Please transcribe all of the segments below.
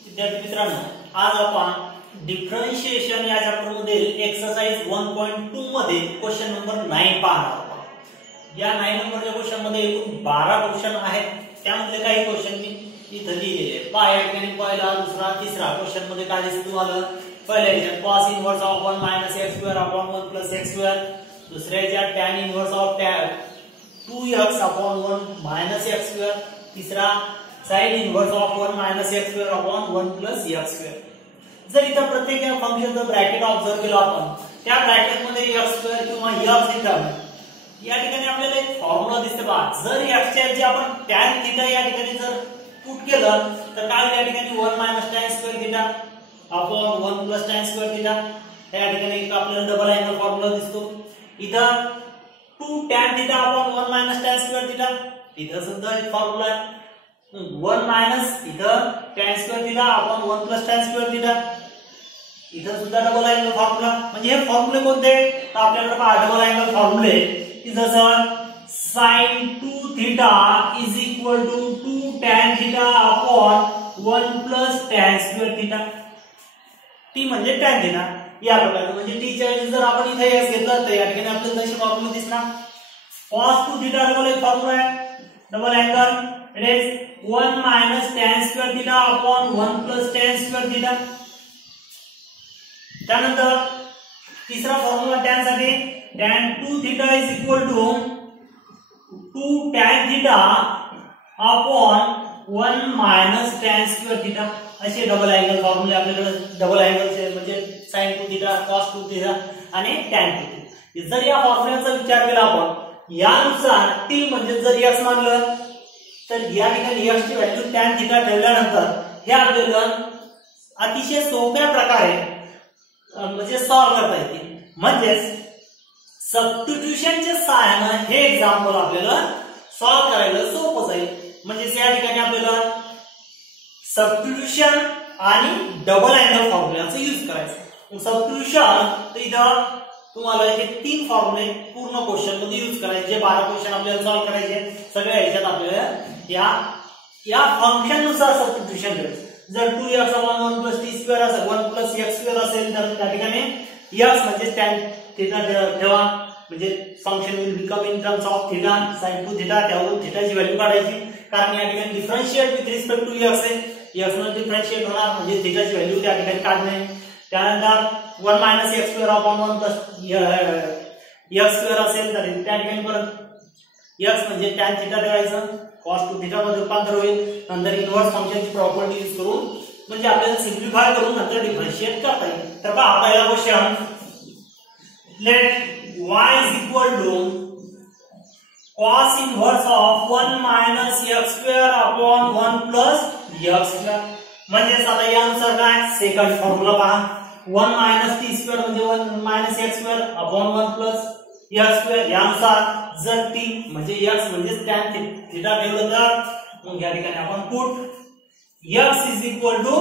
विद्यार्थी मित्रांनो, आज आपण डिफरन्शिएशन या चॅप्टर मध्ये एक्सरसाइज 1.2 मध्ये क्वेश्चन नंबर 9 पाहणार आहोत। या 9 नंबरच्या क्वेश्चन मध्ये एकूण 12 क्वेश्चन आहेत। त्यामध्ये काही क्वेश्चन मी इथे लिहिलेले आहेत। पहा या ठिकाणी पहिला, दुसरा, तिसरा क्वेश्चन मध्ये काय दिसतं तुम्हाला? पहिल्या ह्याच्यात cos inverse of 1 minus x square upon 1 plus x square, दुसऱ्या ह्याच्यात tan inverse of 2x upon 1 minus x square, तिसरा sin inverse of 1 minus x square upon 1 plus x square. जर इथं प्रत्येक या फंक्शनचं ब्रॅकेट ऑब्झर्व केलं आपण, त्या ब्रॅकेट मध्ये x स्क्वेअर किंवा x थिटा, या ठिकाणी आपल्याला एक फॉर्म्युला दिसते पहा। जर x च्या ऐवजी आपण tan थिटा या ठिकाणी जर पुट केलं तर काय या ठिकाणी 1 minus tan square theta upon 1 plus tan square theta, या ठिकाणी आपल्याला डबल अँगल फॉर्म्युला दिसतो। इथं 2 tan theta upon 1 minus tan square theta, इथं सुद्धा एक फॉर्म्युला आहे 1 मायनस इथं tan square theta upon 1 plus tan square theta, इथं सुद्धा डबल अँगल फॉर्म्युला। म्हणजे हे फॉर्म्युले कोणते? तर आपल्याकडे पहा डबल अँगल फॉर्म्युले की जसं sin 2 theta is equal to 2 tan theta upon 1 plus tan square theta. टी म्हणजे tan थीटा या प्रकारे। म्हणजे टी च्या ऐवजी जर आपण इथे x घेतला तर या ठिकाणी आपल्याला तशी फॉर्म्युला दिसणार। cos 2 थीटा डबल एक फॉर्म्युला आहे double angle, it is 1 minus tan square theta upon 1 plus tan square theta. त्यानंतर तिसरा फॉर्म्युला tan साठी tan 2 theta is equal to 2 tan theta upon 1 minus tan square theta. असे double angle फॉर्म्युले आपल्याकडे double अँगलचे म्हणजे sin 2 theta, cos 2 theta आणि tan 2 theta. जर या फॉर्म्युल्याचा विचार केला आपण, यानुसार t म्हणजे जर x मानलं तर या ठिकाणी x ची व्हॅल्यू tan थीटा ठेवल्यानंतर हे आपल्याला अतिशय सोप्या प्रकारे म्हणजे सॉल्व्ह करता येते। म्हणजे सबस्टिट्यूशनच्या सहाय्याने हे एक्झाम्पल आपल्याला सॉल्व्ह करायला सोपं जाईल। म्हणजे या ठिकाणी आपल्याला सबस्टिट्यूशन आणि डबल अँगल फॉर्म्युलाचा यूज करायचा। सबस्टिट्यूशन तर इथं तुम्हाला हे 3 फॉर्म्युले पूर्ण क्वेश्चन मध्ये यूज करायचे। जे 12 क्वेश्चन आपल्याला सॉल्व्ह करायचे सगळ्या ह्याच्यात आपल्याला या फंक्शन नुसार सबस्टिट्यूशन करायचं। जर 2x upon 1 plus t square असेल, 1 प्लस x स्क्वेअर असेल तर त्या ठिकाणी x म्हणजे tan थीटा ठेवा, म्हणजे function will become in terms of theta sin 2 theta, त्यावरून थीटाची व्हॅल्यू काढायची। कारण या ठिकाणी differentiate with respect to x आहे, x ने डिफरन्शिएट होणार म्हणजे थीटाची व्हॅल्यू त्या ठिकाणी काढणे। त्यानंतर 1 minus x square upon 1 plus x square असेल तर त्या ठिकाणी परत x म्हणजे tan थीटा ठेवायचं, cos 2 थीटा मध्ये रूपांतर होईल। नंतर इनव्हर्स फंक्शनची प्रॉपर्टी यूज करून म्हणजे आपल्याला सिम्प्लिफाय करून नंतर डिफरन्शिएट करता येईल। तर पहा पहिला question, let y is equal to cos inverse of 1 minus x square upon 1 plus x square। म्हणजे आता यानुसार काय सेकंड फॉर्म्युला पहा, 1 minus t square म्हणजे 1 minus x square upon 1 plus x square। यानुसार जर t म्हणजे x म्हणजे tan थीटा ठेवलं तर मग या ठिकाणी आपण put x is equal to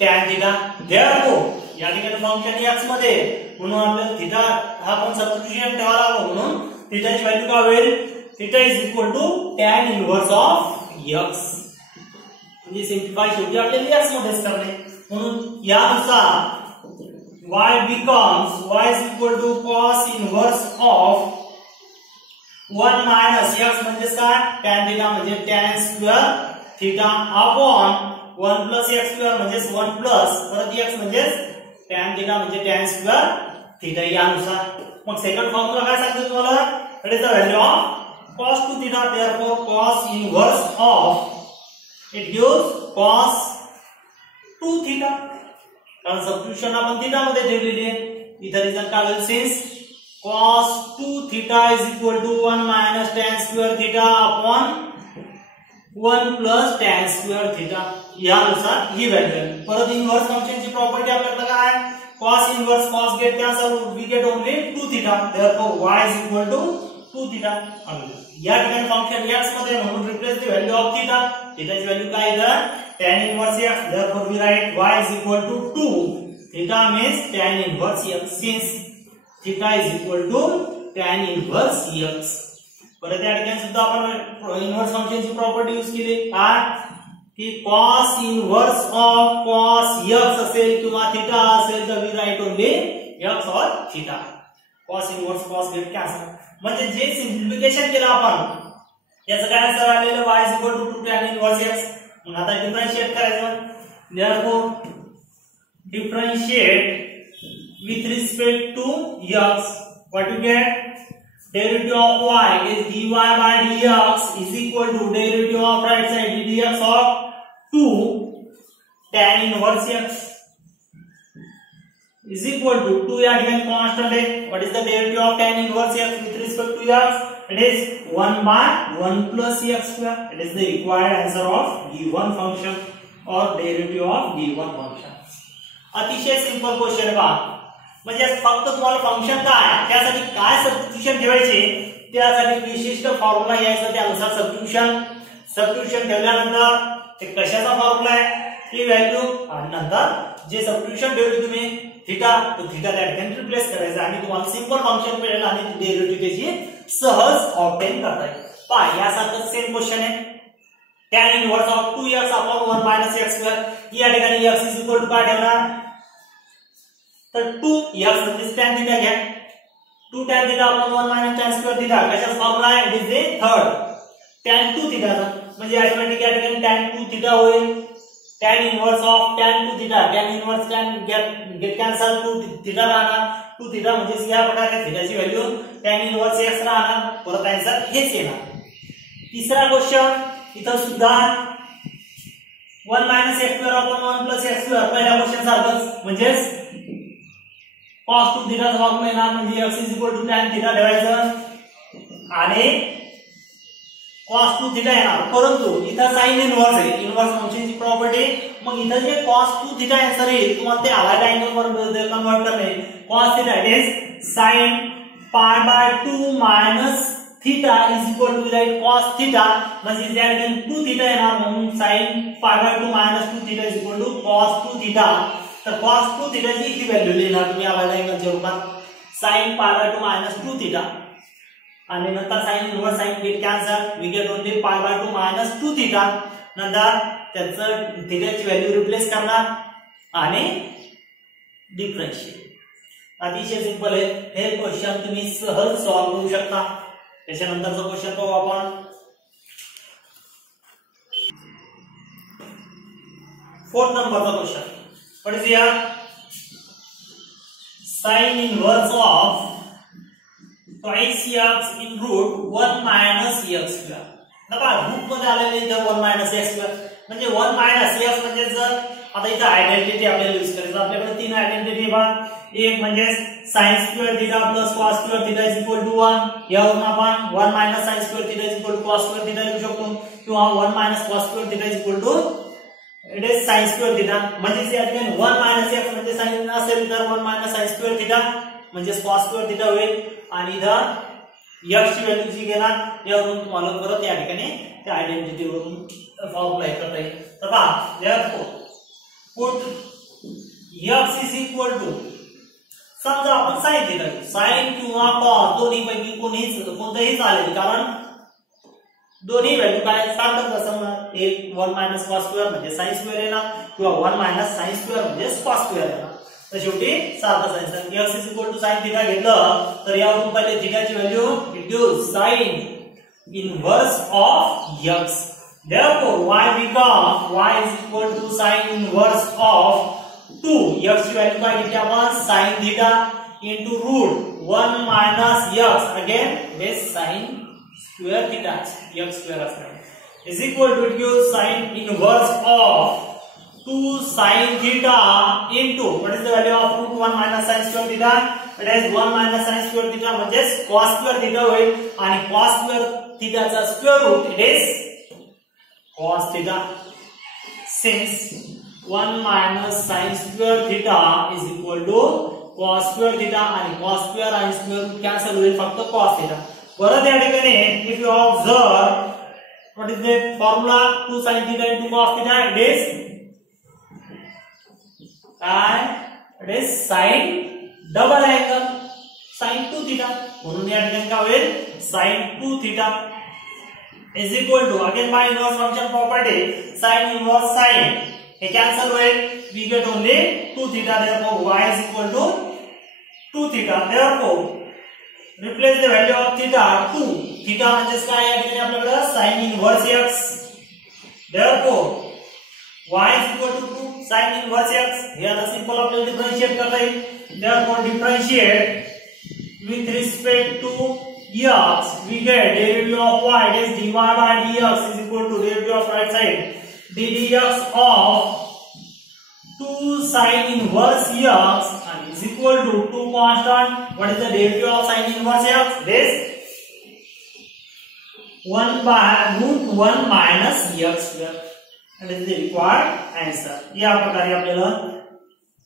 tan theta. therefore या ठिकाणी फंक्शन x मध्ये म्हणून आपल्याला थीटा हा पण सबस्टिट्यूशन ठेवावा लागतो, म्हणून थीटाची व्हॅल्यू काय होईल? Theta is equal to tan inverse of x। म्हणजे सिम्प्लिफाय शेवटी आपल्याला x मध्येच करणे, म्हणून यानुसार y becomes y is equal to cos inverse of 1 minus x म्हणजे काय tan थीटा म्हणजे tan square theta upon 1 plus x square म्हणजे 1 प्लस परत x म्हणजे tan थीटा म्हणजे tan स्क्वेअर थीटा। यानुसार मग सेकंड फॉर्म्युला काय सांगतो तुम्हाला? It is the value of cos 2 theta, therefore cos inverse of it gives cos 2 theta. कारण सबस्टिट्यूशन आपण थीटा मध्ये ठेवलेली आहे। इथं रिझल्ट काय होईल? Since cos 2 theta is equal to 1 minus tan square theta upon 1 plus tan square theta. यानुसार ही व्हॅल्यू आहे। परत इनव्हर्स फंक्शनची प्रॉपर्टी आपल्याकडे काय? cos इनव्हर्स cos गेट त्यानुसार we get only 2 theta, therefore y is equal to 2 theta. या ठिकाणी फंक्शन x मध्ये म्हणून replace the value of theta, थीटाची व्हॅल्यू काय आहे? tan inverse x, therefore we write y is equal to 2 theta means tan inverse x, since theta is equal to tan inverse x। परत या ठिकाणी सुद्धा आपण इनव्हर्स फंक्शनची प्रॉपर्टी यूज केली। की cos inverse of cos x असेल किंवा थीटा असेल तर वी राइट ओनली x और theta. cos inverse cos get cancel. म्हणजे जे सिंप्लिफिकेशन केलं आपण याचं काय आन्सर आलेलं y = 2 tan इनवर्स x. मग आता डिफरन्शिएट करायचं. therefore differentiate with respect to x. What you get? Derivative of y is dy by dx is equal to derivative of right side dx of 2 tan inverse x is equal to 2 या ठिकाणी constant आहे. What is the derivative of tan inverse x with respect to x? It is 1 by 1 plus x square. It is the required answer of given function or derivative of given function. अतिशय simple question आहे पहा. म्हणजे फक्त तुम्हाला फंक्शन काय त्यासाठी काय सबस्टिट्यूशन ठेवायचे त्यासाठी विशिष्ट फॉर्म्युला घ्यायचा. त्यानुसार सबस्टिट्यूशन ठेवल्यानंतर ते कशाचा फॉर्म्युला आहे ती व्हॅल्यू आणि नंतर जे सबस्टिट्यूशन ठेवले तुम्ही थीटा तो थीटा त्या ठिकाणी रिप्लेस करायचा आणि तुम्हाला सिंपल फंक्शन मिळेल आणि डेरिव्हेटिव्ह त्याची सहज ऑब्टेन करता येईल. पहा यासारखं सेम क्वेश्चन आहे. tan inverse of 2x upon 1 minus x square. या ठिकाणी x is equal to काय ठेवणार तर 2x म्हणजे tan थीटा घ्या. 2 tan theta upon 1 minus tan square theta कशाचा फॉर्म्युला आहे it is the third tan 2 थीटा म्हणजे ऑटोमॅटिक या ठिकाणी tan 2 थीटा होईल. tan inverse of tan 2 theta tan inverse tan get cancel 2 थीटा राहणार. 2 थीटा म्हणजे या प्रकारे थीटाची व्हॅल्यू tan इनवर्स x राहणार. परत आन्सर हेच येणार. तिसरा क्वेश्चन इथं सुद्धा 1 minus x square upon 1 plus x square पहिल्या क्वेश्चन सारखंच म्हणजे cos 2 थीटा फॉर्म्युला येणार. म्हणजे x is equal to tan theta ठेवायचं आणि cos 2 थीटा येणार. परंतु इथं sin इनवर्स आहे. इनवर्स फंक्शनची प्रॉपर्टी. मग इथं जे cos 2 थीटा आन्सर येईल तुम्हाला ते अलाइड अँगल वर कन्वर्ट करणे. cos theta it is sin pi by 2 minus theta is equal to right cos theta म्हणजे त्या ठिकाणी 2 थीटा येणार. म्हणून sin pi by 2 minus 2 theta is equal to cos 2 थीटा. तर cos 2 थीटाची ही व्हॅल्यू लिहिणार तुम्ही अलाइड अँगलच्या रूपात sin pi by 2 minus 2 theta आणि नंतर sin inverse sin get cancel we get only pi by 2 minus 2 theta. नंतर त्याचं थीटाची व्हॅल्यू रिप्लेस करणार आणि डिफरन्शिएट. अतिशय सिंपल आहे. हे क्वेश्चन तुम्ही सहज सॉल्व्ह करू शकता. त्याच्यानंतरचा क्वेश्चन पाहू आपण. 4th नंबरचा question. What is here sin inverse of twice x in root 1 minus x square. बघा रूट मध्ये आलेले इथे 1 minus x square म्हणजे 1 minus x म्हणजे जर आता इथे आयडेंटिटी आपल्याला यूज करायचं. आपल्याकडे तीन आयडेंटिटी बघा. एक म्हणजे sin square theta plus cos square theta is equal to 1. यावरून आपण 1 minus sin square theta is equal to cos square theta लिहू शकतो किंवा 1 minus cos square theta is equal to it is sin square theta. म्हणजे या ठिकाणी 1 minus x म्हणजे sin असेल तर 1 minus sin square theta म्हणजे cos square theta होईल आणि इथं x ची व्हॅल्यू जी घेणार यावरून तुम्हाला परत या ठिकाणी त्या आयडेंटिटी वरून फॉर्म्युला करता येईल. तर पहा therefore put x is equal to समजा आपण sin थीटा sin किंवा cos दोन्ही पैकी कोणतेही चालेल कारण दोन्ही व्हॅल्यू काय सारखंच असणार. एक 1 minus cos square म्हणजे sin square येणार किंवा 1 minus sin square म्हणजे cos square येणार. तर शेवटी सारखंच आहे. x is equal to sin theta घेतलं तर यावरून पहिले थीटाची value equal sin inverse of x. therefore y become y is equal to sin inverse of 2 x ची व्हॅल्यू काय घेतली आपण sin theta into root 1 minus x again this sin square theta x square असणार is equal to it gives sin inverse of 2 sin theta into what is the value of root 1 minus sin square theta. It is 1 minus sin square theta म्हणजे cos square theta होईल आणि cos square theta चा square root it is cos theta. Since 1 minus sin square theta is equal to cos square theta आणि cos square आणि square root cancel होईल फक्त cos theta. परत या ठिकाणी if you observe what is the formula 2 sin theta into cos theta it is sin double angle sin 2 theta म्हणून या ठिकाणी काय होईल sin 2 theta is equal to, again by inverse function property, sin inverse sin, it cancel away, we get only 2 theta, therefore y is equal to 2 theta. Therefore replace the value of theta 2, theta म्हणजेच काय या ठिकाणी आपल्याकडे sin inverse x, therefore y is equal to 2 sin inverse x. हे आता सिंपल आपल्याला डिफरेंशिएट करता येईल, therefore differentiate with respect to x, we get derivative of y, that is dy by dx is equal to derivative of right side ddx of 2 sin inverse x and is equal to 2 constant. What is the derivative of sin inverse x? This 1 by root 1 minus x square. That is the required answer. या प्रकारे आपल्याला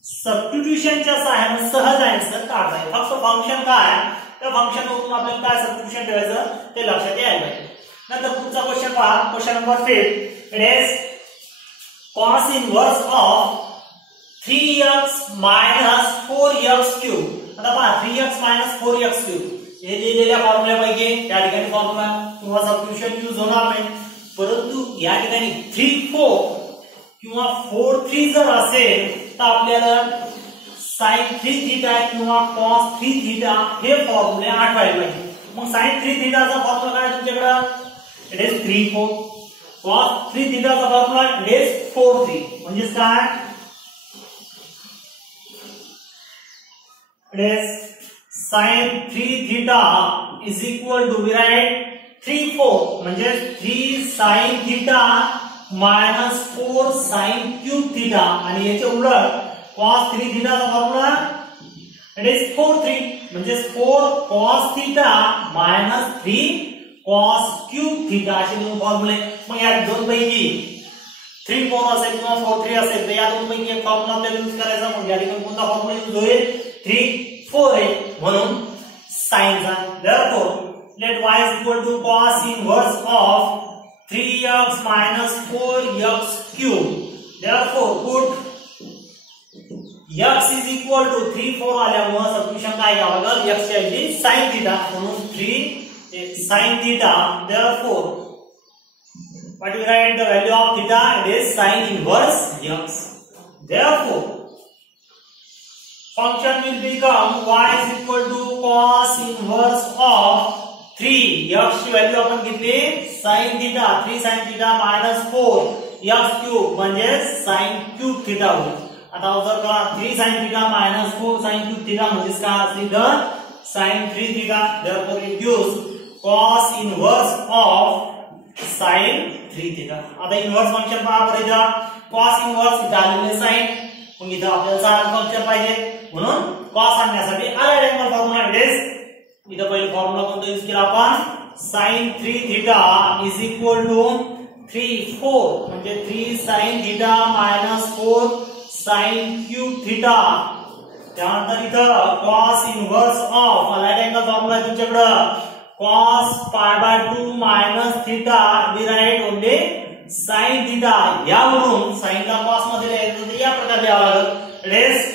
सबस्टिट्यूशनच्या सहाय्याने सहज आन्सर काढता येईल. फक्त फंक्शन काय आहे त्या फंक्शन वरून आपल्याला काय सबस्टिट्यूशन ठेवायचं ते लक्षात यायला पाहिजे. नंतर पुढचा क्वेश्चन पहा, question number 5. It is cos inverse of 3x minus 4x cube. आता पहा 3x minus 4x cube हे दिलेल्या फॉर्म्युल्यापैकी त्या ठिकाणी फॉर्म्युला किंवा सबस्टिट्यूशन यूज होणार नाही, परंतु या ठिकाणी 3 4 किंवा 4 3 जर असेल तर आपल्याला sin 3 थीटा किंवा cos 3 थीटा हे फॉर्म्युले आठवायला पाहिजे. मग sin 3 थीटाचा फॉर्म्युला काय तुमच्याकडे? It is 3 4. cos 3 थीटाचा फॉर्म्युला इट इज 4 3. म्हणजे काय? It is sin 3 theta is equal to, we write 3 4 म्हणजे 3 sin theta minus 4 sin cube theta आणि याच्या उलट cos 3 थीटाचा फॉर्म्युला इट इज 4 3 म्हणजे 4 cos theta minus 3 cos cube theta असे दोन फॉर्म्युले. मग या दोन पैकी 3 4 असेल किंवा 4 3 असेल तर या दोन पैकी एक फॉर्म्युला आपल्याला यूज करायचा. मग या ठिकाणी कोणता फॉर्म्युला यूज होईल? 3 4 आहे म्हणून sin चा. therefore let y is equal to cos inverse of 3x minus 4x cube. therefore put x is equal to 3 4 आल्यामुळे सबस्टिट्यूशन काय घ्यावं लागेल? x च्या ऐवजी sin थीटा म्हणून 3 sin theta. therefore what we write the value of theta? It is sin inverse x. therefore function will become y is equal to cos inverse of 3 x ची व्हॅल्यू आपण घेतली sin theta, 3 sin theta minus 4 x cube म्हणजे sin cube theta होईल. आता जर का 3 sin theta minus 4 sin cube theta म्हणजे काय असेल तर sin 3 theta. therefore it gives cos inverse of sin 3 theta. आता इन्व्हर्स फंक्शन पहा बरं, इथं cos inverse इथं आलेले sin, मग इथं आपल्याला सारं फंक्शन पाहिजे म्हणून cos आणण्यासाठी allied angle formula it is, इथं पहिले फॉर्म्युला कोणता यूज केला आपण? sin 3 theta is equal to 3 4 म्हणजे 3 sin theta minus 4 sin cube theta. त्यानंतर इथं cos inverse of allied angle formula तुमच्याकडे cos pi by 2 minus theta, we write only sin theta. यावरून sin ला cos मध्ये लिहायचं तर या प्रकारे लिहावं लागेल. It is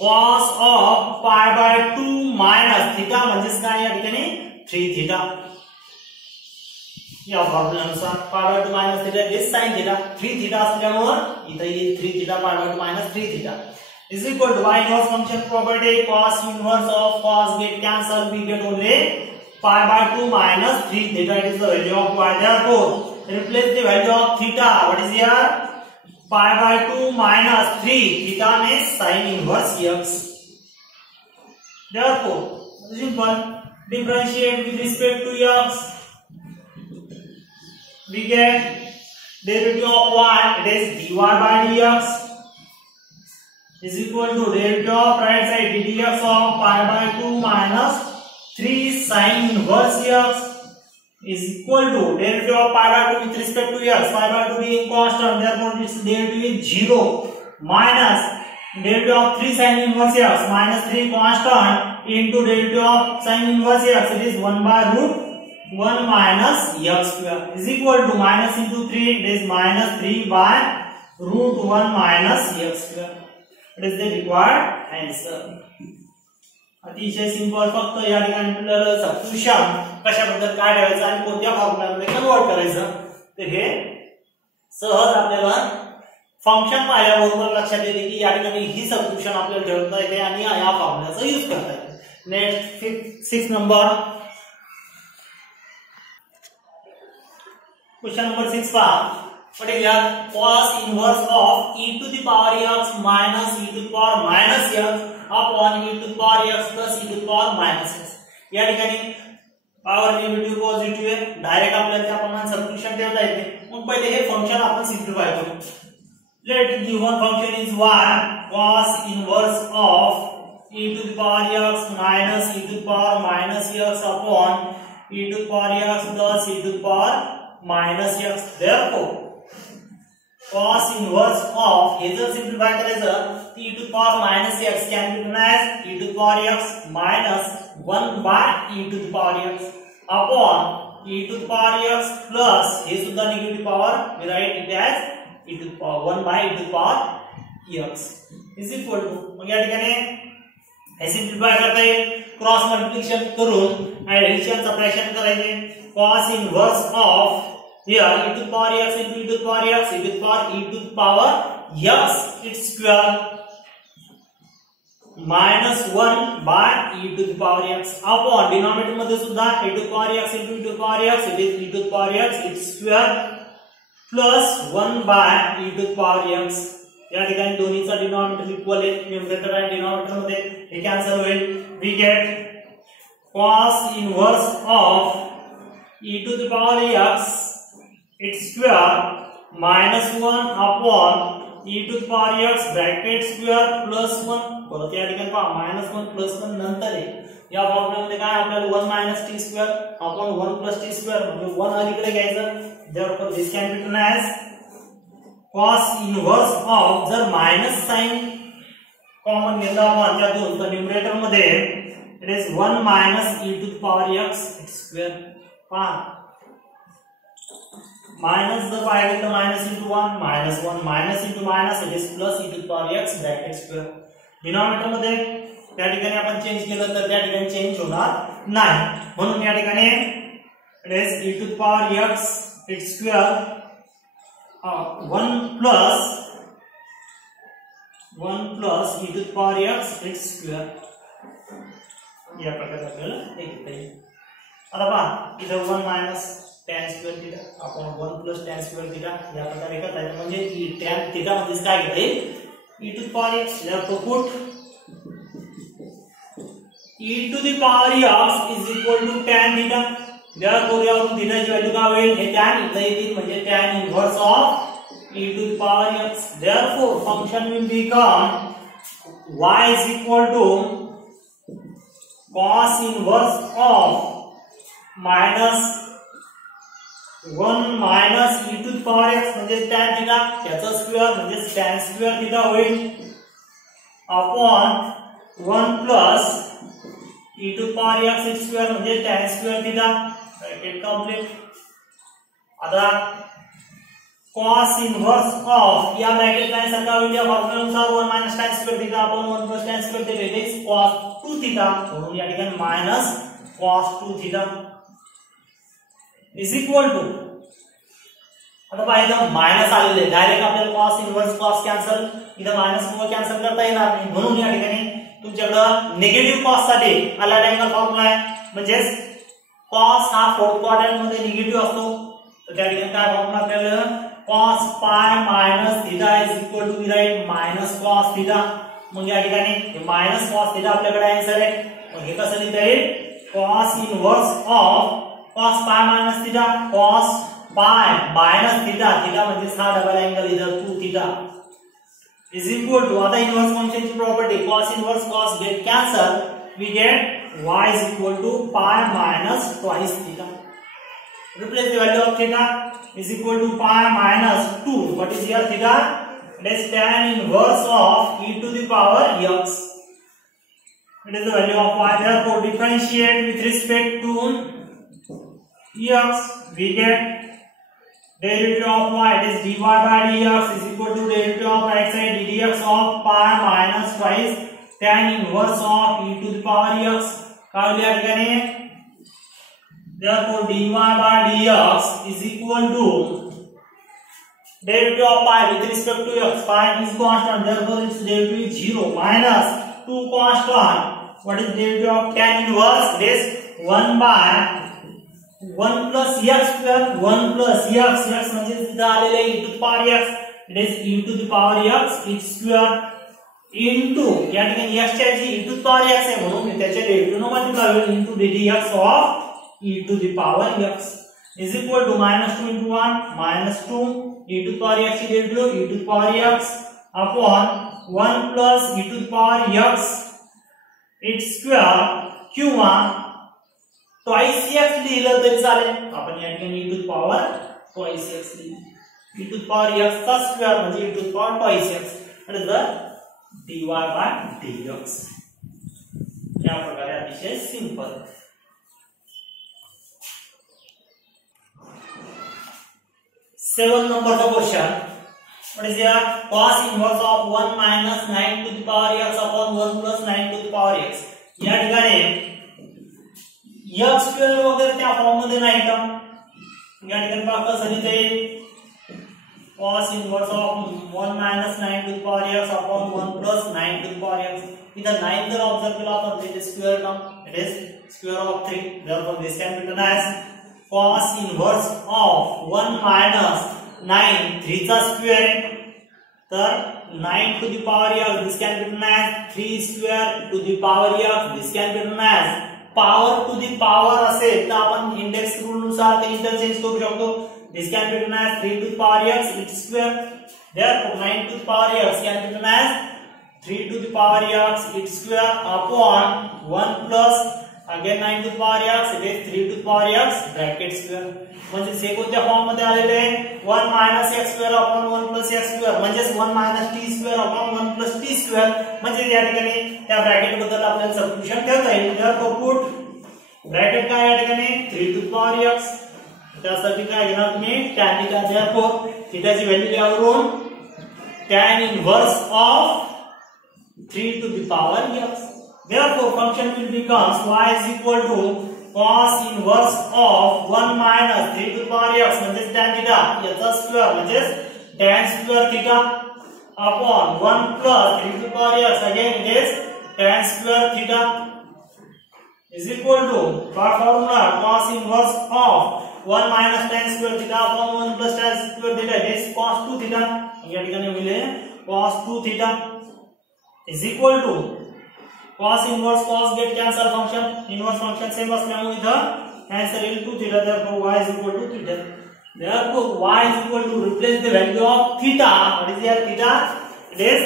cos of pi by 2 minus theta म्हणजे काय या ठिकाणी 3 theta. या फॉर्म्युलानुसार pi by 2 minus theta is sin theta. 3 theta असल्यामुळे इथे 3 theta pi by 2 minus 3 theta is equal to y inverse function property cos inverse of cos get cancel, we get only pi by 2 minus 3 theta. It is the value of y. therefore replace the value of theta. What is here? Pi by 2 minus 3 theta means sin inverse x. therefore simple differentiate with respect to x, we get derivative of y, it is dy by dx is equal to derivative of right side ddx of pi by 2 minus 3 sin inverse x is equal to derivative of pi by 2 with respect to x, pi by 2 being constant, therefore its derivative is 0 minus derivative of 3 sin inverse x minus 3 constant into derivative of sin inverse x, it is 1 by root 1 minus x square is equal to minus into 3, it is minus 3 by root 1 minus x square. It is the required answer. अतिशय सिंपल, फक्त या ठिकाणी आपल्याला सबस्टिट्यूशन कशाबद्दल काय ठेवायचं आणि कोणत्या फॉर्म्युलामध्ये कन्वर्ट करायचं तर हे सहज आपल्याला फंक्शन पाहिल्याबरोबर लक्षात येते की या ठिकाणी ही सबस्टिट्यूशन आपल्याला ठेवता येते आणि या फॉर्म्युलाचा यूज करता येते. नेक्स्ट 6 नंबर क्वेश्चन नंबर 6 पहा. What is that? Cos inverse of e to the power x minus e to the power minus x upon e to the power x plus e to the power minus x. या ठिकाणी power negative positive आहे, direct आपल्याला त्याप्रमाणे substitution ठेवता येते. मग पहिले हे फंक्शन आपण सिम्प्लिफाय करू. Let given function is y cos inverse of e to the power x minus e to the power minus x upon e to the power x plus e to the power minus x. Therefore cos inverse of हे जर सिम्प्लिफाय करायचं e to the power minus x can be written as e to the power x minus 1 by e to the power x upon e to the power x plus हे सुद्धा negative power we write it as e to the power 1 by e to the power x is equal to. मग या ठिकाणी हे सिम्प्लिफाय करता येईल, cross multiplication करून addition subtraction करायचे. cos inverse of here e to the power x into e to the power x e to the power x its square minus 1 by e to the power x upon denominator मध्ये सुद्धा e to the power x into e to the power x it is e to the power x its square plus 1 by e to the power x. या ठिकाणी दोन्हीचा denominator equal आहे, numerator आणि denominator मध्ये हे cancel होईल. We get cos inverse of e to the power x its square minus 1 upon e to the power x bracket square plus 1. परत या ठिकाणी पहा -1 plus 1 नंतर आहे. या फॉर्म्युलामध्ये काय आपल्याला 1 minus t square upon 1 plus t square म्हणजे 1 अलीकडे घ्यायचं. therefore this can be written as cos inverse of जर मायनस साइन कॉमन घेतला आपण त्यातून तर न्यूमरेटर मध्ये it is 1 minus e to the power x its square. पहा माइनस जर पाहिजे तर माइनस इंटू 1 माइनस 1 minus into minus it is plus e to the power x bracket square. Denominator मध्ये त्या ठिकाणी आपण चेंज केलं तर त्या ठिकाणी चेंज होणार नाही, म्हणून या ठिकाणी it is e to the power x its square 1 plus e to the power x its square. या प्रकारे आपल्याला हे घेता येईल. आता पहा इथं 1 minus tan square theta upon 1 plus tan square theta या प्रकारे करता येईल. म्हणजे tan theta मध्ये काय घेता येईल e to the power x. therefore put e to the power x is equal to tan theta. therefore यावरून theta ची व्हॅल्यू काय होईल हे tan इथं येईल म्हणजे tan inverse of e to the power x. therefore function will become y is equal to cos inverse of minus 1 minus e to the power x म्हणजे tan theta त्याचा स्क्वेअर म्हणजे tan स्क्वेअर theta होईल अपॉन 1 plus e to the power x its square म्हणजे tan square theta. Bracket complete. आता cos inverse of या bracket line सारखा होईल या फॉर्म्युलानुसार 1 minus tan square theta upon 1 plus tan square theta it is cos 2 theta म्हणून या ठिकाणी minus cos 2 theta is equal to. आता पहा इथं मायनस आलेले आहे, डायरेक्ट आपल्याला cos इनवर्स cos कॅन्सल इथं मायनस मुळे कॅन्सल करता येणार नाही, म्हणून या ठिकाणी तुमच्याकडे निगेटिव्ह cos साठी अलाइड अँगल फॉर्म्युला आहे. म्हणजे cos हा फोर्थ क्वाड्रंट मध्ये निगेटिव्ह असतो तर त्या ठिकाणी काय फॉर्म्युला आपल्याला cos pi minus theta is equal to right minus cos theta. मग या ठिकाणी मायनस cos theta आपल्याकडे आन्सर आहे. मग हे कसं लिहिता येईल cos inverse of cos pi minus theta cos pi minus theta theta म्हणजे हा डबल अँगल इधर 2 theta is equal to. आता इनवर्स फंक्शन ची property cos inverse cos get cancel we get y is equal to pi minus twice theta. Replace the value of theta is equal to pi minus 2. What is here theta? It is tan inverse of e to the power x. It is the value of y. Therefore differentiate with respect to x. We get derivative of y. It is dy by dx is equal to derivative of right side dx of pi minus twice tan inverse of e to the power x काय होईल या ठिकाणी therefore dy by dx is equal to derivative of pi with respect to x. Pi is constant, therefore its derivative is 0 minus 2 constant. What is derivative of tan inverse? It is 1 by 1 plus x square. 1 plus x, x म्हणजे इथं आलेले e to the power x. It is e to the power x its square into या ठिकाणी x च्या ऐवजी e to the power x आहे म्हणून मी त्याचे डेरिव्हेटिव्ह न मल्टिप्लाय होईल into dx of e to the power x is equal to minus 2 into 1 minus 2 e to the power x ची derivative e to the power x upon 1 plus e to the power x its square किंवा twice x लिहिलं तरी चालेल. आपण या ठिकाणी e to the power twice x लिहिलं e to the power x चा स्क्वेअर म्हणजे e to the power twice x. That is the dy by dx. या प्रकारे अतिशय सिंपल. 7 नंबरचा question. What is here? Cos inverse of 1 minus 9 to the power x upon 1 plus 9 to the power x. या ठिकाणी x square वगैरे त्या फॉर्म मध्ये नाही का? या ठिकाणी पहा कसं लिहिता येईल cos inverse of 1 minus 9 to the power x upon 1 plus 9 to the power x. इधर 9 जर ऑब्जर्व केला आपण it is square term, it is square of 3. Therefore this can be written as cos inverse of 1 minus 9 3 चा स्क्वेअर आहे तर 9 to the power x this can be written as 3 square to the power x this can be written as power to the power असेल तर आपण index rule नुसार ते इंटरचेंज करू शकतो. This can be written as 3 to the power x its square. Therefore 9 to the power x can be written as 3 to the power x its square upon 1 plus again 9 to the power x it is 3 to the power x bracket square. म्हणजे हे कोणत्या फॉर्म मध्ये आलेले आहे 1 minus x square upon 1 plus x square म्हणजे 1 minus t square upon 1 plus t square म्हणजे या ठिकाणी त्या ब्रॅकेट बद्दल आपल्याला सबस्टिट्यूशन ठेवता येईल. Therefore put ब्रॅकेट काय या ठिकाणी 3 to the power x त्यासाठी काय घेणार तुम्ही tan ची therefore थीटाची व्हॅल्यू लिहावरून tan inverse of 3 to the power x. Therefore function will become y is equal to cos inverse of 1 minus 3 to the power x म्हणजे tan theta याचा स्क्वेअर म्हणजे tan square theta upon 1 plus 3 to the power x again it is tan square theta is equal to formula cos inverse of 1 minus tan square theta upon 1 plus tan square theta it is cos 2 theta. या ठिकाणी मिळेल cos 2 theta is equal to cos inverse cos get cancel function inverse function same असल्यामुळे इथं cancel येईल 2 theta. Therefore y is equal to theta. Therefore y is equal to replace the value of theta. What is here theta? It is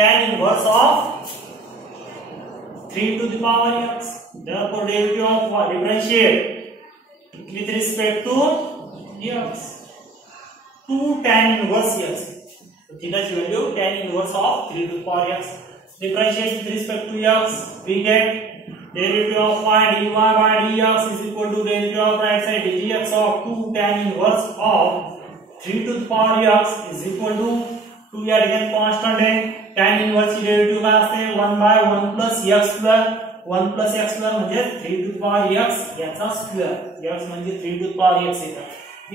tan inverse of 3 to the power x. Therefore derivative of differentiate with respect to x 2 tan inverse x. So theta's value tan inverse of 3 to the power x. Differentiate with respect to x we get derivative of y dy by dx is equal to derivative of right side dx of 2 tan inverse of 3 to the power x is equal to 2 या ठिकाणी कॉन्स्टंट आहे. tan inverse ची डेरिव्हेटिव्ह काय असते 1 by 1 plus x square 1 plus x square म्हणजे 3 to the power x याचा square x म्हणजे 3 to the power x येतं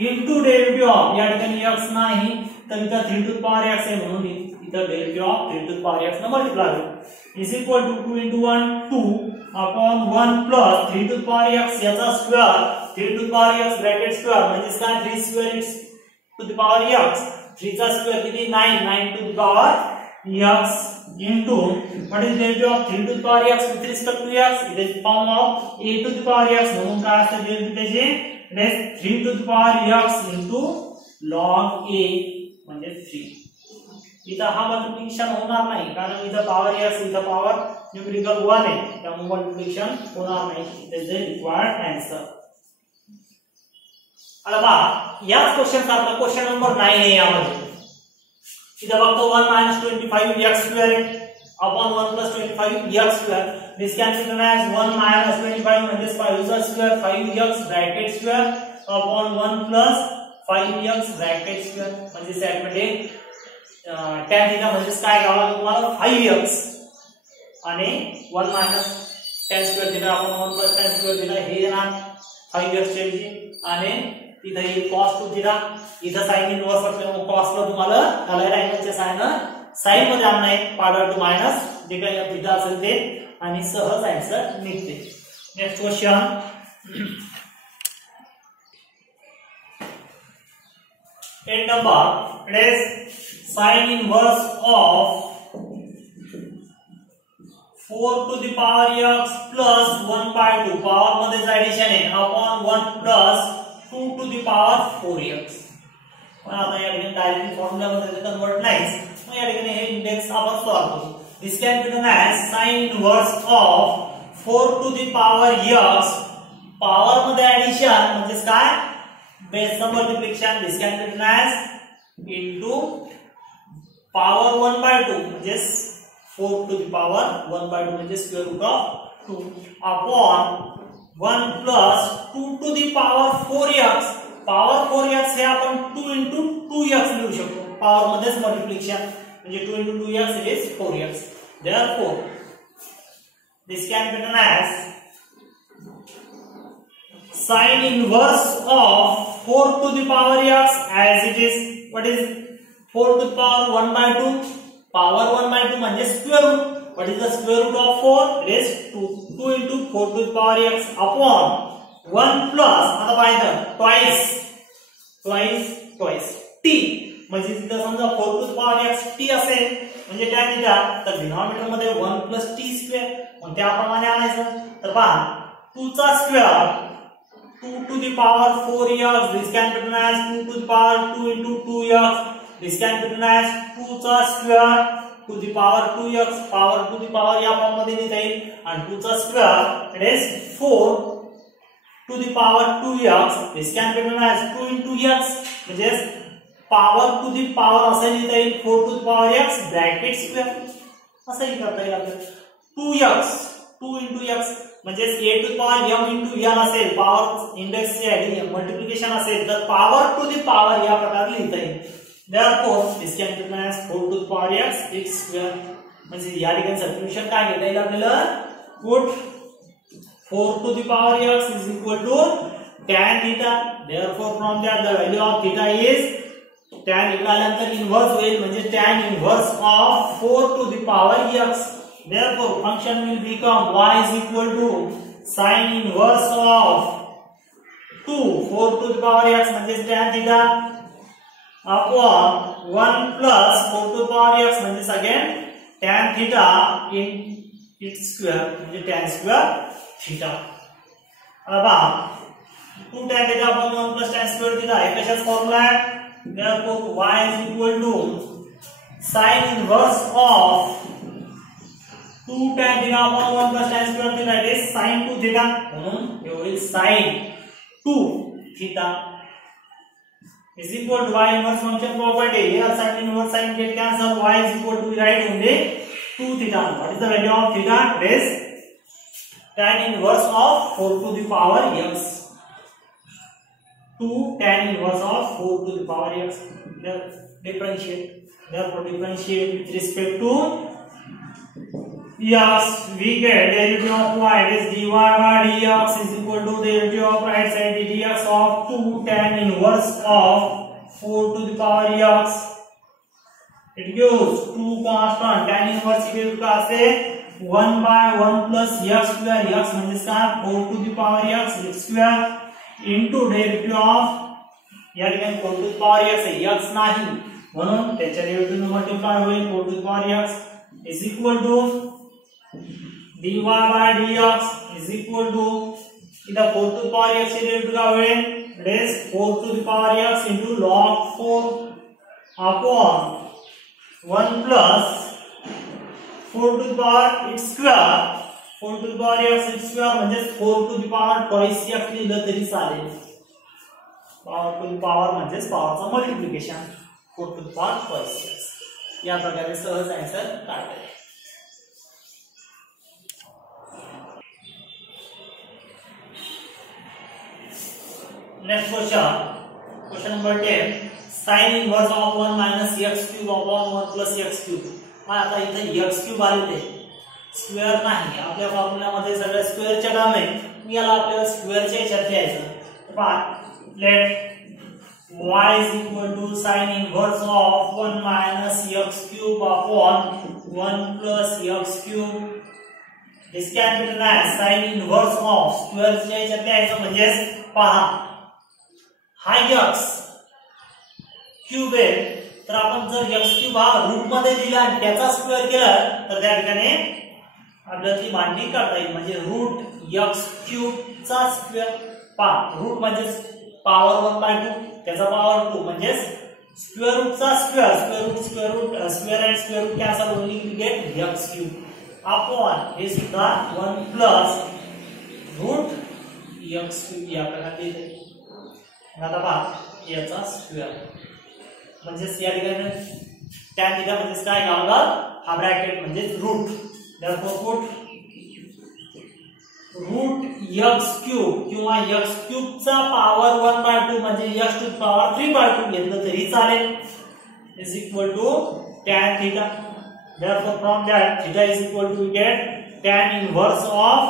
into derivative of या ठिकाणी x नाही तर इथं 3 to the power x आहे म्हणून इथं derivative of 3 to the power x न मल्टिप्लाय होईल is equal to 2 into 1 2 upon 1 plus 3 to the power x याचा स्क्वेअर 3 to the power x bracket square म्हणजे काय 3 square is to the power x 3 चा स्क्वेअर किती 9 9 to the power x into what is derivative of 3 to the power x with respect to x it is form of a to the power x म्हणून काय असते डेरिव्हेटिव्ह त्याचे it is 3 to the power x into log a म्हणजे 3. इथं हा मल्टिप्लिकेशन होणार नाही कारण इथं पॉवर x इथं पॉवर न्यूमेरिकल 1 आहे त्यामुळे मल्टिप्लिकेशन होणार नाही. It is the required answer. आता पहा याच क्वेश्चन सारखा क्वेश्चन नंबर 9 आहे यामध्ये इथं फक्त 1 minus 25 x square upon 1 plus 25 x square this can be written as 1 minus 25 म्हणजे 5 square 5x bracket square upon 1 plus 5x bracket square म्हणजे सेट मध्ये tan थीटा म्हणजेच काय घ्यावं तुम्हाला 5x आणि 1 मायनस tan स्क्वेअर थीटा आपण 1 प्लस tan स्क्वेअर थीटा हे येणार 5x चे आणि इथे येईल cos 2 थीटा इथे sin इनवर्स असल्यामुळे cos ला तुम्हाला कलर अँगलचे साइन मध्ये आणणं आहे पावर टू मायनस जे काही थीटा असेल ते आणि सहज आन्सर निघते. Next question eight number it is sin inverse of 4 to the power x plus 1 by 2 power मध्ये ऍडिशन आहे upon 1 plus 2 to the power 4x. पण आता या ठिकाणी डायरेक्ट फॉर्म्युला मध्ये कन्वर्ट नाही मग या ठिकाणी हे इंडेक्स आपण सॉल्व्ह करू. This can be done as sin inverse of 4 to the power x power मध्ये ऍडिशन म्हणजे काय base multiplication. This can be done as into power 1 by 2 म्हणजे 4 to the power 1 by 2 म्हणजे square root of 2 upon 1 plus 2 to the power 4x. पॉवर 4x हे आपण 2 into 2x लिहू शकतो पॉवर मध्येच मल्टिप्लिकेशन म्हणजे 2 into 2x it is 4x. Therefore this can be done as sin inverse of 4 to the power x as it is what is 4 to the power 1 by 2 power 1 by 2 म्हणजे square root. What is the square root of 4? It is 2. 2 into 4 to the power x upon 1 plus आता पाहिजे twice t म्हणजे तिथं समजा 4 to the power x t असेल म्हणजे tan theta तर डिनॉमिनेटर मध्ये 1 plus t स्क्वेअर मग त्याप्रमाणे आणायचं तर पहा 2 चा स्क्वेअर 2 to the power 4x. This can be written as 2 to the power 2 into 2x. This can be written as 2 चा square to the power 2x power to the power या फॉर्म मध्ये लिहिता येईल आणि 2 चा square it is 4 to the power 2x. This can be written as 2 into x म्हणजे power to the power असे लिहिता येईल 4 to the power x bracket square असंही करता येईल आपल्याला 2 into x म्हणजे a to the power m into n असेल पॉवर इंडेक्स चे मल्टिप्लिकेशन असेल तर पॉवर टू द पॉवर या प्रकारे लिहिता येईल. Therefore this can be written as 4 to the power x square म्हणजे या ठिकाणी सब्स्टिट्यूशन काय घेता येईल आपल्याला put 4 to the power x is equal to tan theta. Therefore from that the value of theta is tan इक्वलानंतर इन्व्हर्स होईल म्हणजे tan inverse of 4 to the power x. Therefore function will become y is equal to sin inverse of 2 4 to the power x म्हणजे tan theta upon 1 plus 4 to the power x म्हणजे again tan theta in its square म्हणजे tan square theta. आता 2 tan theta upon 1 plus tan square theta हे कशाचा फॉर्म्युला आहे. Therefore y is equal to sin inverse of 2 tan theta upon 1 plus tan square theta it is sin 2 theta म्हणून हे होईल sin 2 theta is equal to y inverse function property. Here sin inverse sin get cancel y is equal to write only 2 theta. What is the value of theta? It is tan inverse of 4 to the power x. 2 tan inverse of 4 to the power x. Therefore differentiate with respect to x. We get derivative of y is dy by dx is equal to derivative of right side dx of 2 tan inverse of 4 to the power x. It gives 2 constant tan inverse equal to असे 1 by 1 plus x square x म्हणजे काय 4 to the power x square into derivative of या ठिकाणी 4 to the power x आहे x नाही म्हणून त्याच्या derivative multiply होईल 4 to the power x is equal to dy by dx is equal to इधर 4 to the power x चे डेरिव्हेटिव्ह काय होईल it is 4 to the power x into log 4 upon 1 plus 4 to the power x square 4 to the power x square म्हणजे 4 to the power twice x लिहिलं तरी चालेल. power to the power म्हणजे पॉवरचं मल्टिप्लिकेशन 4 to the power twice x या प्रकारे सहज आन्सर काढता येईल. Next question number 10. Sine inverse of 1 minus x cube upon 1 plus x cube. आता इथे एक्स क्यूब आलेले स्क्वेअर नाही, आपल्या फॉर्म्युल्यामध्ये सगळ्या स्क्वेअरच्या टर्म आहे. मी याला आपल्याला स्क्वेअरच्या ह्याच्यात घ्यायचं. तर पहा, late y is equal to sin inverse of 1 minus x cube upon 1 plus x cube. This can be written as sin inverse of square च्या ह्याच्यात घ्यायचं म्हणजे पहा हा x क्यूब आहे, तर आपण जर x क्यूब हा रूट मध्ये दिला आणि त्याचा स्क्वेअर केला तर त्या ठिकाणी आपल्याला ती मांडणी करता येईल. म्हणजे रूट x क्यूब चा स्क्वेअर. पहा रूट म्हणजे पॉवर 1/2 त्याचा पॉवर 2 म्हणजे स्क्वेअर रूट चा square. Square root square and square root cancel only we get x cube upon हे सुद्धा 1 प्लस रूट x क्यूब या प्रकारे येते. आता पहा याचा स्क्वेअर म्हणजे या ठिकाणी tan थीटा म्हणजे काय घालणार हा ब्रॅकेट म्हणजे root. therefore put root x cube किंवा x क्यूब चा पॉवर 1/2 म्हणजे x टू पॉवर 3/2 घेतलं तरी चालेल is equal to tan theta. therefore from that theta is equal to we get tan inverse of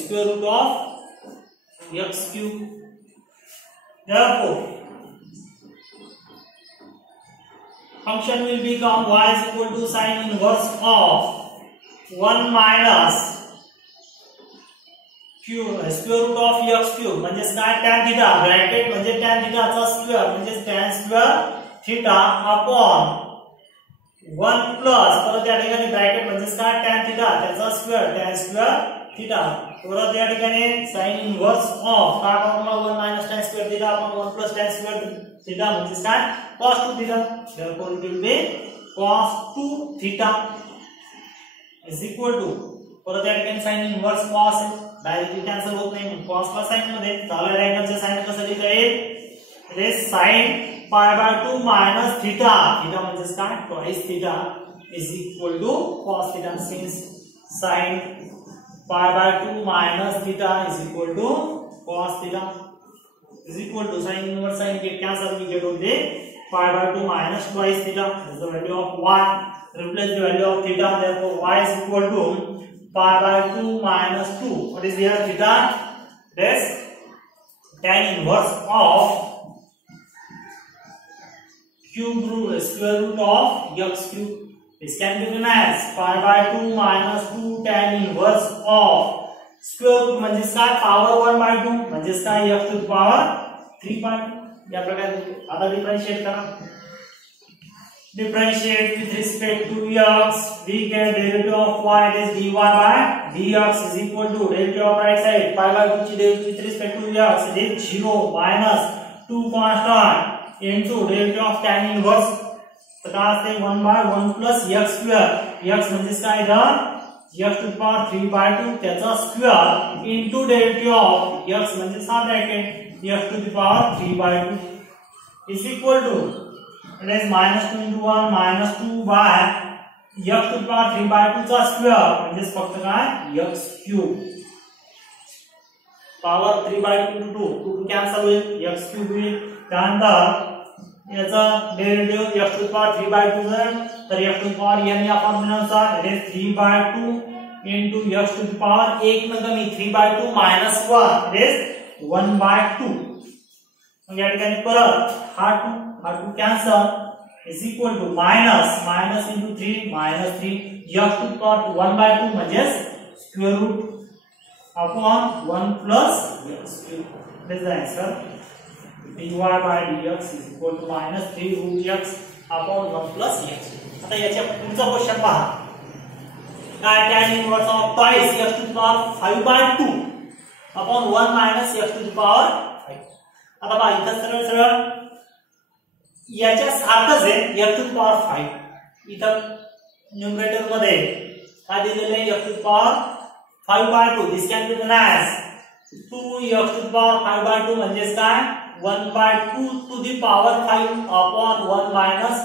square root of x cube. therefore function will become y is equal to sin inverse of 1 minus square root of x cube म्हणजे काय tan theta bracket म्हणजे tan theta चा स्क्वेअर म्हणजे tan square theta upon 1 plus परत या ठिकाणी ब्रॅकेट म्हणजे काय tan theta त्याचा स्क्वेअर tan स्क्वेअर theta परत या ठिकाणी sin inverse of काय फॉर्म्युला 1 minus tan square theta upon 1 plus tan square theta म्हणजे काय cos 2 theta. therefore it will be cos 2 theta is equal to परत या ठिकाणी sin inverse cos directly cancel होत नाही म्हणून cos ला sin मध्ये चालू अँगलचे sin कसं लिहिता येईल रे sin pi/2 minus theta. theta म्हणजे काय twice theta is equal to cos theta since sin pi/2 minus theta is equal to cos theta is equal to sin inverse sin get cancel we get only pi/2 minus twice theta is the value of y. replace the value of theta therefore y is equal to pi/2 minus 2. what is here theta? This tan inverse of cube root square root of x cube. This can be written as pi/2 minus 2 tan inverse of square root म्हणजे काय पॉवर 1/2 म्हणजे काय x to the power 3/2 या प्रकारे. आता डिफरेंशिएट करा. differentiate with respect to x we get derivative of y is dy by dx is equal to derivative of right side pi/2 ची derivative with respect to x is 0 minus 2 constant into derivative of tan inverse. तर काय असते 1/1 plus x square. x म्हणजे काय इथं x to the power 3/2 त्याचा square into derivative of x म्हणजे सा bracket x to the power 3/2 is equal to it is minus 2 into 1 minus 2 by x to the power 3/2 चा स्क्वेअर म्हणजे फक्त काय x क्यूब पॉवर 3/2 into 2 कॅन्सल होईल x क्यूब होईल. त्यानंतर याचा derivative x to the power 3/2 जर तर x to the power n या फॉर्म्युलानुसार it is 3/2 into x to the power 1 न कमी 3/2 minus 1 it is 1/2. मग या ठिकाणी परत हा 2 cancel is equal to minus into 3 minus 3 x to the power 1/2 म्हणजे square root upon 1 plus x cube. This is the answer. dy by dx is equal to minus 3 root x upon 1 plus x. आता याच्या पुढचा क्वेश्चन पहा. काय tan inverse of twice x to the power 5/2 upon 1 minus x to the power 5. आता पहा इथं सरळ याच्या सारखंच आहे x to the power 5. इथं न्यूमरेटर मध्ये काय दिलेलं आहे x to the power 5/2. this can be written as 2x to the power 5/2 म्हणजे काय 1/2 to the power 5 upon 1 minus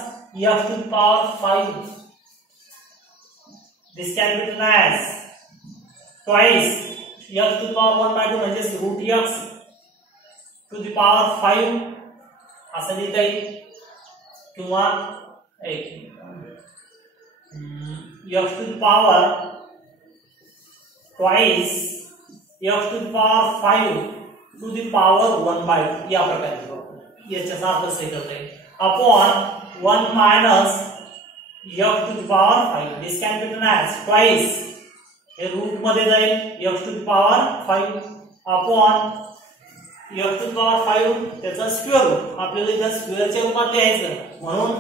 x to the power 5. this can be written as twice x to the power 1/2 म्हणजे root x to the power 5 असं लिहिता येईल किंवा x to the power twice x to the power 5 to the power 1/2 या प्रकारे याचा अर्थ असे करता येईल अपॉन 1 minus x to the power 5 this can be written as twice हे रूट मध्ये जाईल x to the power 5 upon x to the power 5 त्याचा स्क्वेअर रूट आपल्याला इथे स्क्वेअरच्या रूपात लिहायचं म्हणून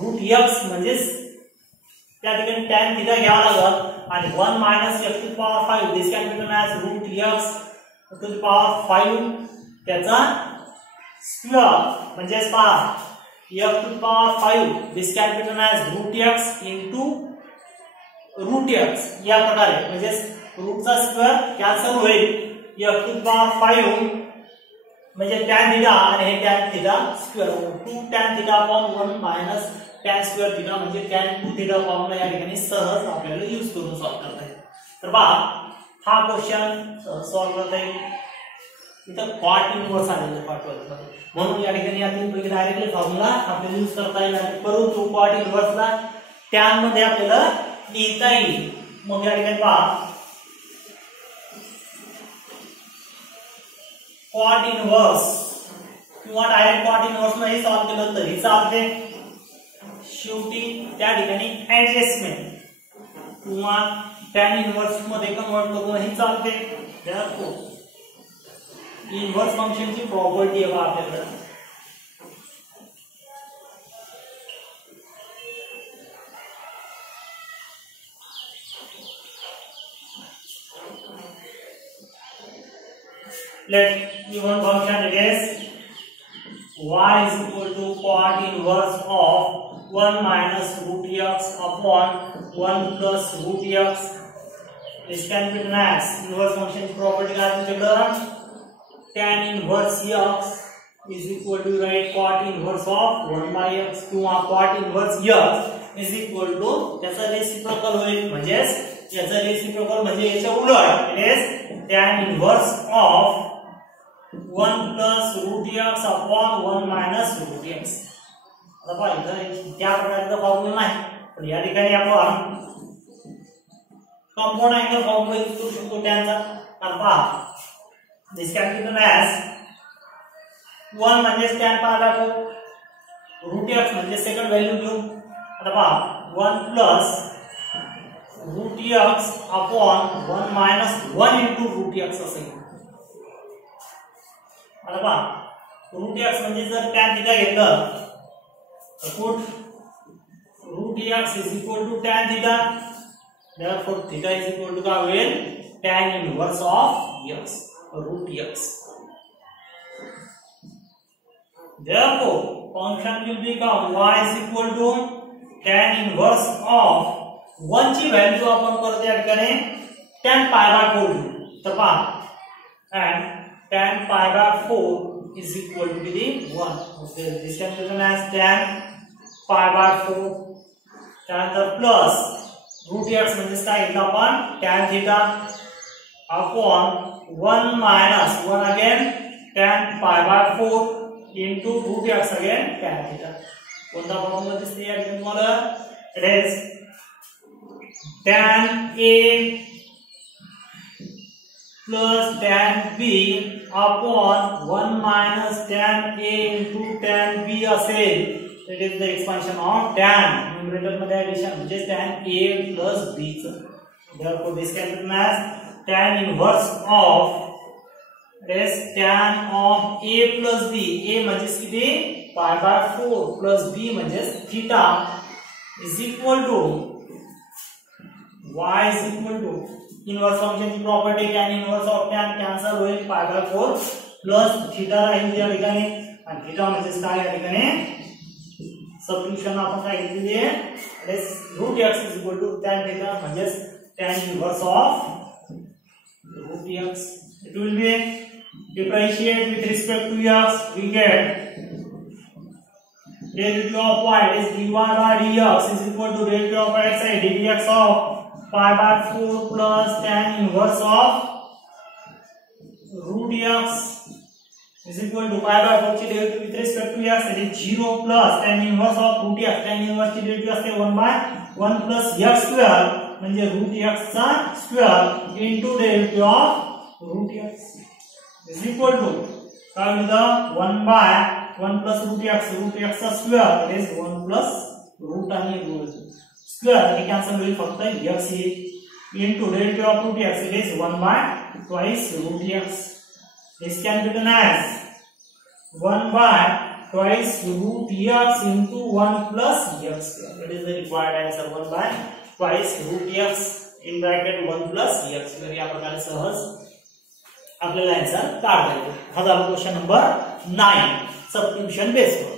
रूट x म्हणजे त्या ठिकाणी tan थीटा घ्यावा लागेल आणि 1 minus x to the power 5 this can be written as root x to the power 5 त्याचा स्क्वेअर म्हणजे पहा x to the power 5 this can be written as root x into root x या प्रकारे म्हणजे रूटचा स्क्वेअर कॅन्सल होईल x to the power 5 म्हणजे tan theta आणि हे tan theta square 2 tan theta upon 1 minus tan square theta म्हणजे tan 2 theta formula या ठिकाणी सहज आपल्याला यूज करून सॉल्व करता येईल तर पहा हा क्वेश्चन सॉल्व करता येईल इथं कॉट इनव्हर्स आलेलं पाठवलं म्हणून या ठिकाणी आपण पैकी डायरेक्टली फॉर्म्युला आपल्याला यूज करता येईल आणि परंतु कॉट इनव्हर्सला tan मध्ये आपल्याला लिहिता येईल मग या ठिकाणी पहा कॉट इनव्हर्स किंवा डायरेक्ट कॉट इनव्हर्स मध्ये सॉल्व केलं तरी चालते शेवटी त्या ठिकाणी ऍडजस्टमेंट किंवा tan इनव्हर्स मध्ये कन्वर्ट करूनही चालते इनव्हर्स फंक्शनची प्रॉपर्टी आहे आपल्याकडे let given function it is y is equal to cot inverse of 1 minus root x upon 1 plus root x this can be written as inverse function property काय तुमच्याकडे tan inverse x is equal to right cot inverse of 1 by x किंवा cot inverse x is equal to त्याचा रेसिप्रोकल होईल म्हणजे याचा रेसिप्रोकल म्हणजे याच्या उलट it is tan inverse of 1 plus root x upon 1 minus root x आता पहा इथं त्या प्रकारचा फॉर्म्युला नाही पण या ठिकाणी आपण कंपाऊंड अँगल फॉर्म्युला यूज करू शकतो त्यांचा तर पहा this can be written as 1 म्हणजे tan पाहिला तो root x म्हणजे सेकंड व्हॅल्यू घेऊ आता पहा 1 plus root x upon 1 minus 1 into root x असेल आता पहा root x म्हणजे जर tan थीटा घेतलं तर put root x is equal to tan theta therefore theta is equal to काय होईल tan inverse of x root x therefore function will become y is equal to tan inverse of 1 ची व्हॅल्यू आपण परत या ठिकाणी tan pi by 4 तर पहा and tan pi by 4 is equal to the 1 okay this can be written as tan pi by 4 त्यानंतर plus root x म्हणजे काय घेतलं आपण tan theta upon 1 minus 1 again tan pi by 4 into root x again tan theta कोणता फॉर्म्युला दिसते या ठिकाणी तुम्हाला it is tan a plus tan b upon 1 minus tan a into tan b असेल it is the expansion of tan numerator मध्ये addition which is tan a plus b therefore this can be written as tan inverse of is tan of a plus b a म्हणजे किती pi by 4 plus b म्हणजे theta is equal to y is equal to inverse function की property tan inverse of tan cancel होईल pi by 4 plus theta राहील या ठिकाणी आणि theta म्हणजे काय या ठिकाणी सबस्टिट्यूशन आपण काय घेतलेली आहे is root x is equal to tan theta म्हणजे tan inverse of root x it will be differentiate with respect to x we get derivative of y is dy by dx is equal to derivative of x and dx of pi by 4 plus tan inverse of root x is equal to pi by 4 ची derivative with respect to x that is 0 plus tan inverse of root x tan inverse ची डेरिव्हेटिव्ह असते 1 by 1 plus x square म्हणजे root x चा square into derivative of root x is equal to काय होईल 1 by 1 plus root x चा square that is 1 plus root आणि root square आणि कॅन्सल होईल फक्त x येईल into derivative of root x it is 1 by twice root x. This can be written as 1 by twice root x into 1 plus x square. That is the required answer. 1 by twice root x in bracket 1 plus x square. या प्रकारे सहज आपल्याला आन्सर काढता येईल. हा झाला question number 9 substitution based.